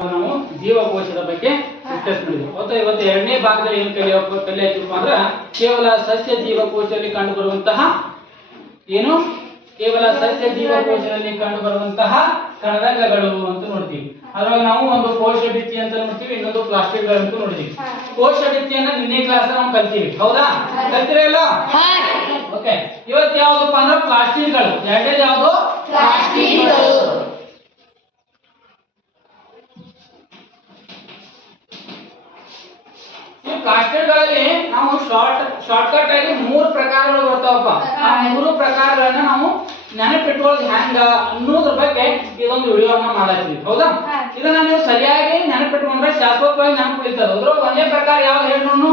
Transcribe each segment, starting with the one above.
ನಾವು ಜೀವಕೋಶದ ಬಗ್ಗೆ ಡಿಸ್ಕಸ್ ಮಾಡಿದ್ವಿ. ಇವತ್ತು ಎರಡನೇ ಭಾಗದಲ್ಲಿ ಏನು ಕಲಿಯಪ್ಪ ಅಂದ್ರೆ ಕೇವಲ ಸಸ್ಯ ಜೀವಕೋಶದಲ್ಲಿ ಕಂಡುಬರುವಂತಹ ಕೇವಲ ಸಸ್ಯ ಜೀವಕೋಶದಲ್ಲಿ ಕಂಡುಬರುವಂತಹ ಕಣದಂಗಗಳು ಅಂತ ನೋಡ್ತೀವಿ. ಅದ್ರಲ್ಲಿ ನಾವು ಒಂದು ಕೋಶ ಭಿತ್ತಿ ಅಂತ ನೋಡ್ತೀವಿ, ಇನ್ನೊಂದು ಪ್ಲಾಸ್ಟಿಡ್ಗಳು ಅಂತ ನೋಡ್ತೀವಿ. ಕೋಶ ಭಿತ್ತಿಯನ್ನ ನಿನ್ನೆ ಕ್ಲಾಸ್ ನಾವು ಕಲ್ತೀವಿ, ಹೌದಾ? ಕಲ್ತಿರಲ್ಲ? ಓಕೆ. ಇವತ್ತು ಯಾವ್ದಪ್ಪ ಅಂದ್ರೆ ಪ್ಲಾಸ್ಟಿಡ್ಗಳು. ಎರಡನೇದು ಯಾವುದು? ಪ್ಲಾಸ್ಟಿಡ್ಗಳು. ಈ ಪ್ಲಾಸ್ಟಿಡ್ಗಳಲ್ಲಿ ನಾವು ಶಾರ್ಟ್ಕಟ್ ಆಗಿ 3 ಪ್ರಕಾರಗಳು ಬರ್ತಾವಪ್ಪ. ಆ 3 ಪ್ರಕಾರಗಳನ್ನ ನಾವು ನೆನಪಿಟ್ಕೊಳ್ಳೋದು ಹೆಂಗ ಅನ್ನೋದ್ರ ಬಗ್ಗೆ ಇದೊಂದು ವಿಡಿಯೋನ ಮಾಡಾಕ್ತೀವಿ, ಹೌದಾ? ಇದನ್ನ ನೀವು ಸರಿಯಾಗಿ ನೆನಪಿಟ್ಕೊಂಡ್ರೆ ಶಾಶ್ವತವಾಗಿ ನೆನಪಿಡ್ತದೆ. ಅದ್ರ ಒಂದೇ ಪ್ರಕಾರ ಯಾವ್ದು ಹೇಳಿ ನೋಡು?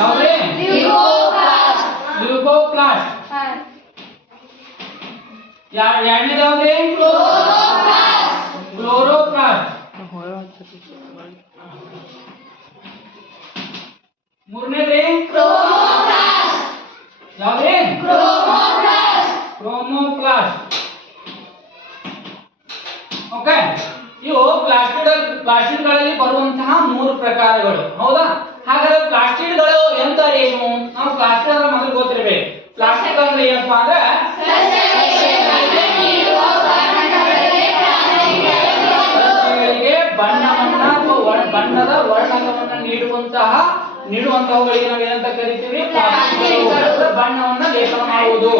ಯಾವ್ದ್ರಿ? ಲ್ಯೂಕೋಪ್ಲಾಸ್ಟ್. ಎರಡನೇದು ಯಾವ್ದ್ರಿ? ಕ್ಲೋರೋಪ್ಲಾಸ್ಟ್. ಮೂರನೇದ್ರಿ? ಯಾವ್ದ್ರಿ? ಕ್ರೋಮೋಪ್ಲಾಸ್ಟ್. ಓಕೆ. ಇವು ಪ್ಲಾಸ್ಟಿಡ್ಗಳಲ್ಲಿ ಬರುವಂತಹ 3 ಪ್ರಕಾರಗಳು, ಹೌದಾ? ಹಾಗಾದ್ರೆ ಪ್ಲಾಸ್ಟಿಡ್ಗಳು ಎಂತ ಏನು? ನಾವು ಪ್ಲಾಸ್ಟಿಡ್ ಅಂದ್ರೆ ಮೊದಲು ಗೊತ್ತಿರಬೇಕು. ಪ್ಲಾಸ್ಟಿಕ್ ಅಂದ್ರೆ ಏನಪ್ಪಾ ಅಂದ್ರೆ ಸಸ್ಯಗಳಿಗೆ ಬಣ್ಣದ ವರ್ಣಕವನ್ನ ನೀಡುವಂತಹವುಗಳಿಗೆ ನಾವು ಏನಂತ ಕರಿತೀವಿ? ಬಣ್ಣವನ್ನ ಲೇಪನ ಮಾಡುವುದು.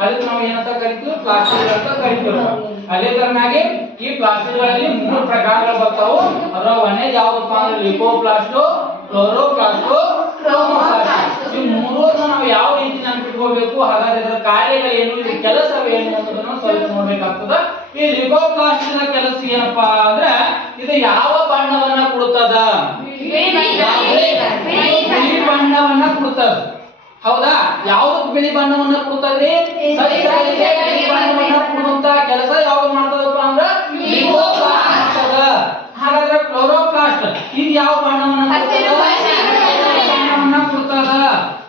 ಅದಕ್ಕೆ ನಾವು ಏನಂತ ಕರಿತೀವಿ? ಪ್ಲಾಸ್ಟಿಡ್ ಅಂತ ಕರಿತೀವಿ. ಅದೇ ತರನಾಗಿ ಈ ಪ್ಲಾಸ್ಟಿಡ್ಗಳಲ್ಲಿ 3 ಪ್ರಕಾರಗಳು ಬರ್ತಾವು. ಅದರ ಒಂದೇದು ಯಾವ್ದಪ್ಪ ಅಂದ್ರೆ ಲ್ಯೂಕೋಪ್ಲಾಸ್ಟ್, ಕ್ಲೋರೋಪ್ಲಾಸ್ಟ್, ಕ್ರೋಮೋಪ್ಲಾಸ್ಟ್. ಈ 3 ನಾವು ಯಾವ ರೀತಿ ನೆನಪಿಟ್ಕೋಬೇಕು, ಹಾಗಾದ್ರೆ ಇದರ ಕಾರ್ಯಗಳೇನು, ಇದ್ರ ಕೆಲಸವೇನು ಅನ್ನೋದನ್ನ ಸ್ವಲ್ಪ ನೋಡ್ಬೇಕಾಗ್ತದ. ಈ ಲ್ಯೂಕೋಪ್ಲಾಸ್ಟ್ ನ ಕೆಲಸ ಏನಪ್ಪಾ ಅಂದ್ರೆ ಇದು ಯಾವ ಬಣ್ಣವನ್ನ ಕೊಡುತ್ತದ? ಬಿಳಿ ಬಣ್ಣವನ್ನ ಕೊಡುತ್ತದ, ಹೌದಾ? ಯಾವ್ದಕ್ಕೆ ಬಿಳಿ ಬಣ್ಣವನ್ನ ಕೊಡುತ್ತದ್ರಿ? ಸಸ್ಯಗಳಿಗೆ ಬಿಳಿ ಬಣ್ಣವನ್ನ ಕೊಡುವಂತ ಕೆಲಸ ಯಾವ್ದು ಮಾಡ್ತದಪ್ಪ ಅಂದ್ರೆ ಲ್ಯೂಕೋಪ್ಲಾಸ್ಟ್ ಮಾಡ್ತದ. ಹಾಗಾದ್ರೆ ಕ್ಲೋರೋಪ್ಲಾಸ್ಟ್ ಇದು ಯಾವ ಬಣ್ಣವನ್ನ ಕೊಡುತ್ತದ?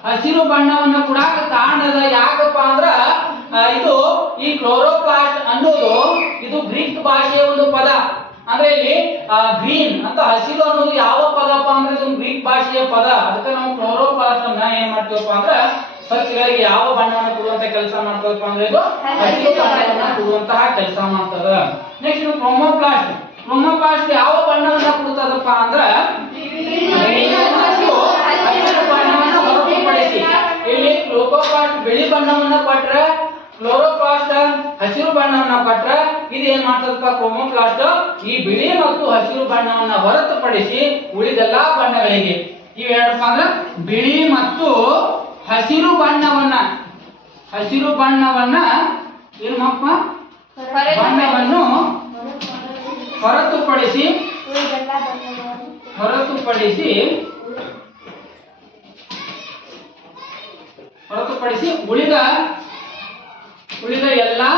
ಹಸಿರು ಬಣ್ಣವನ್ನ ಕೊಡಾಕ ಕಾರಣದ ಯಾಕಪ್ಪ ಅಂದ್ರ ಇದು ಈ ಕ್ಲೋರೋಪ್ಲಾಸ್ಟ್ ಅನ್ನೋದು ಇದು ಗ್ರೀಕ್ ಭಾಷೆಯ ಒಂದು ಪದ. ಅಂದ್ರೆ ಇಲ್ಲಿ ಗ್ರೀನ್ ಅಂತ ಹಸಿರು ಅನ್ನೋದು ಯಾವ ಪದಪ್ಪ ಅಂದ್ರೆ ಇದು ಗ್ರೀಕ್ ಭಾಷೆಯ ಪದ. ಅದಕ್ಕೆ ನಾವು ಕ್ಲೋರೋಪ್ಲಾಸ್ಟ್ ಅನ್ನ ಏನ್ ಮಾಡ್ತೀವಪ್ಪ ಅಂದ್ರೆ ಸಸ್ಯಗಳಿಗೆ ಯಾವ ಬಣ್ಣವನ್ನ ಕೊಡುವಂತ ಕೆಲಸ ಮಾಡ್ತದಪ್ಪ ಅಂದ್ರೆ ಇದು ಹಸಿರು ಬಣ್ಣವನ್ನ ಕೊಡುವಂತಹ ಕೆಲಸ ಮಾಡ್ತದ. Next chromoplast. ಕ್ರೋಮೋಪ್ಲಾಸ್ಟ್ ಯಾವ ಬಣ್ಣವನ್ನ ಕೊಡುತ್ತದಪ್ಪ ಅಂದ್ರೆ ಹಸಿರು ಬಣ್ಣವನ್ನ ಹೊರತುಪಡಿಸಿ. ಇಲ್ಲಿ ಲ್ಯೂಕೋಪ್ಲಾಸ್ಟ್ ಬಿಳಿ ಬಣ್ಣವನ್ನ ಕೊಟ್ರೆ, ಕ್ಲೋರೋಪ್ಲಾಸ್ಟ್ ಹಸಿರು ಬಣ್ಣವನ್ನ ಕೊಟ್ರೆ, ಇದು ಏನ್ ಮಾಡ್ತದಪ್ಪ? ಕ್ರೋಮೋಪ್ಲಾಸ್ಟ್ ಈ ಬಿಳಿ ಮತ್ತು ಹಸಿರು ಬಣ್ಣವನ್ನ ಹೊರತುಪಡಿಸಿ ಉಳಿದೆಲ್ಲಾ ಬಣ್ಣಗಳಿಗೆ ಇವೇನಪ್ಪ ಅಂದ್ರೆ ಬಿಳಿ ಮತ್ತು ಹಸಿರು ಬಣ್ಣವನ್ನ ಏನಪ್ಪ? ಬಣ್ಣವನ್ನು ಹೊರತುಪಡಿಸಿ ಉಳಿದ ಎಲ್ಲಾ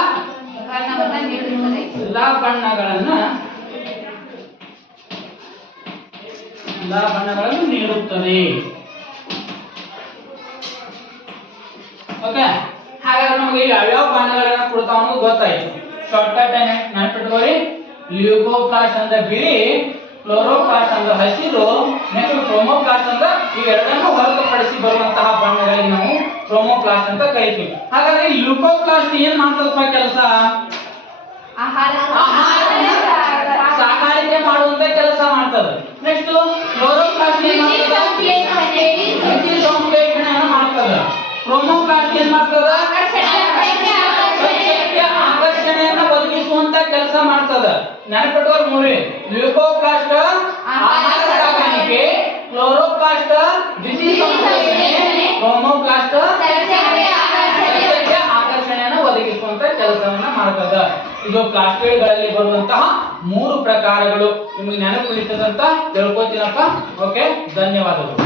ಬಣ್ಣಗಳನ್ನು ನೀಡುತ್ತದೆ. ಓಕೆ. ಹಾಗಾದ್ರೆ ನಮಗೆ ಯಾವ್ಯಾವ ಬಣ್ಣಗಳನ್ನ ಕೊಡ್ತಾವ ಅನ್ನೋದು ಗೊತ್ತಾಯ್ತು. ಶಾರ್ಟ್ಕಟ್ ನೆನಪಿಟ್ಕೊಳ್ಳಿ. ಲ್ಯೂಕೋಪ್ಲಾಸ್ಟ್ ಅಂದ್ರೆ ಬಿಳಿ, ಕ್ಲೋರೋಪ್ಲಾಸ್ಟ್ ಅಂದ್ರೆ ಹಸಿರು, ನೆಕ್ಸ್ಟ್ ಕ್ರೋಮೋಪ್ಲಾಸ್ಟ್ ಅಂದ್ರೆ ಇವೆರಡನ್ನೂ ಹೊರತುಪಡಿಸಿ ಬರುವಂತಹ ಬಣ್ಣಗಳಿಗೆ ನಾವು ಕ್ರೋಮೋಪ್ಲಾಸ್ಟ್ ಅಂತ ಕರಿತೀವಿ. ಹಾಗಾದ್ರೆ ಈ ಲ್ಯೂಕೋಪ್ಲಾಸ್ಟ್ ಏನ್ ಮಾಡ್ತದಪ್ಪ ಕೆಲಸ? ಸಾಗಾಣಿಕೆ ಮಾಡುವಂತ ಕೆಲಸ ಮಾಡ್ತದೆ. ನೆಕ್ಸ್ಟ್ ಕ್ಲೋರೋಪ್ಲಾಸ್ಟ್ ಏನ್ ಮಾಡ್ತದ? ಸಂಶ್ಲೇಷಣೆಯನ್ನು ಮಾಡ್ತದ. ಕ್ರೋಮೋಪ್ಲಾಸ್ಟ್ ಏನ್ ಮಾಡ್ತದ? ಆಕರ್ಷಣೆಯನ್ನ ಒದಗಿಸುವಂತ ಕೆಲಸ ಮಾಡ್ತದ. ನೆನಪಿಟ್ಟವ್ರು ಮೂರೇ. ಲ್ಯೂಕೋಪ್ಲಾಸ್ಟ್ ಆಹಾರ ಸಾಗಾಣಿಕೆ, ಕ್ಲೋರೋಪ್ಲಾಸ್ಟ್ ದ್ವಿತೀಯ ಸಂಶ್ಲೇಷಣೆ, ಕ್ರೋಮೋಪ್ಲಾಸ್ಟ್ ಆಕರ್ಷಣೆಯನ್ನು ಒದಗಿಸುವಂತ ಕೆಲಸವನ್ನ ಮಾಡ್ತದ. ಇದು ಪ್ಲಾಸ್ಟಿಡ್ಗಳಲ್ಲಿ ಬರುವಂತಹ 3 ಪ್ರಕಾರಗಳು. ನಿಮಗೆ ನೆನಪು ಉಳಿತದಂತ ತಿಳ್ಕೊತೀನಪ್ಪ. ಓಕೆ, ಧನ್ಯವಾದಗಳು.